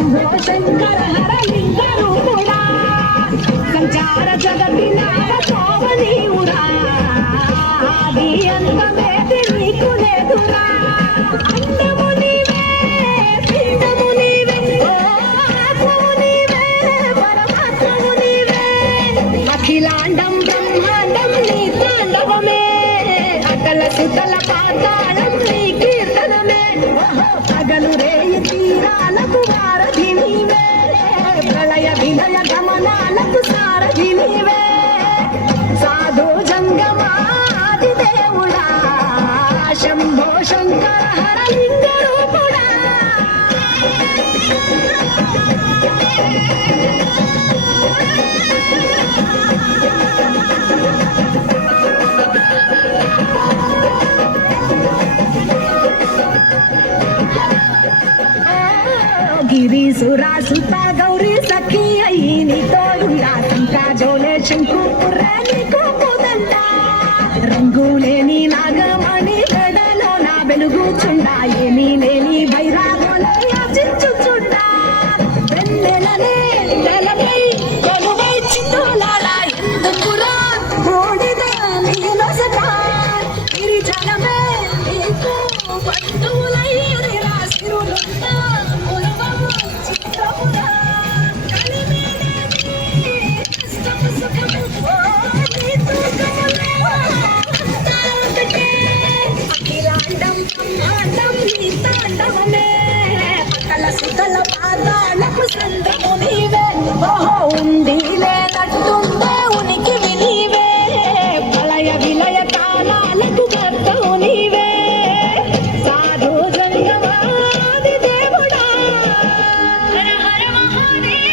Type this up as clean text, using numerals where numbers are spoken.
శంభో శంకర హర లింగ రూపుడా సంచార జగతినాథ శోభనీయుడా ఆది అంతమేది నీకు లేదురా అండము నీవే పిండము నీవే ఓ ఆత్మము నీవే పరమాత్మము నీవే అఖిలాండం బ్రహ్మాండం నీ తాండవమే అకల సుతల పాతాళం నీ కీర్తనమే పగలు రేయి తీరాలకు వారధి నీవే ప్రళయ విలయ గమనాలకు సారథి నీవే సాధు జంగమాది దేవుడా శంభో శంకర హర లింగ రూపుడా గిరి సురా సుత గౌరీ సఖి అయ్యి నీ తోడులా సంకా జోలే శంకు నీకు పోదంట రంగులేని నాగమణి గడలో నా వెలుగుచుండా ఏమీ లేని వైరాగోలే యాచించుచుండా వెన్నెలనే నెలపై కొలువై చిందులాడా ఎందుకురా బూడిద నీలసట గిరిజనమే నీకు బంధువులై రాసిరులున్నా సుతల పాదాలకు సందము నీవే ఓహో ఉంది లేనట్టుందే ఉనికి నీవే ప్రళయ విలయ కాలాలకు గర్తవు నీవే సాధు జంగమాది దేవుడా హర హర మహాదేవ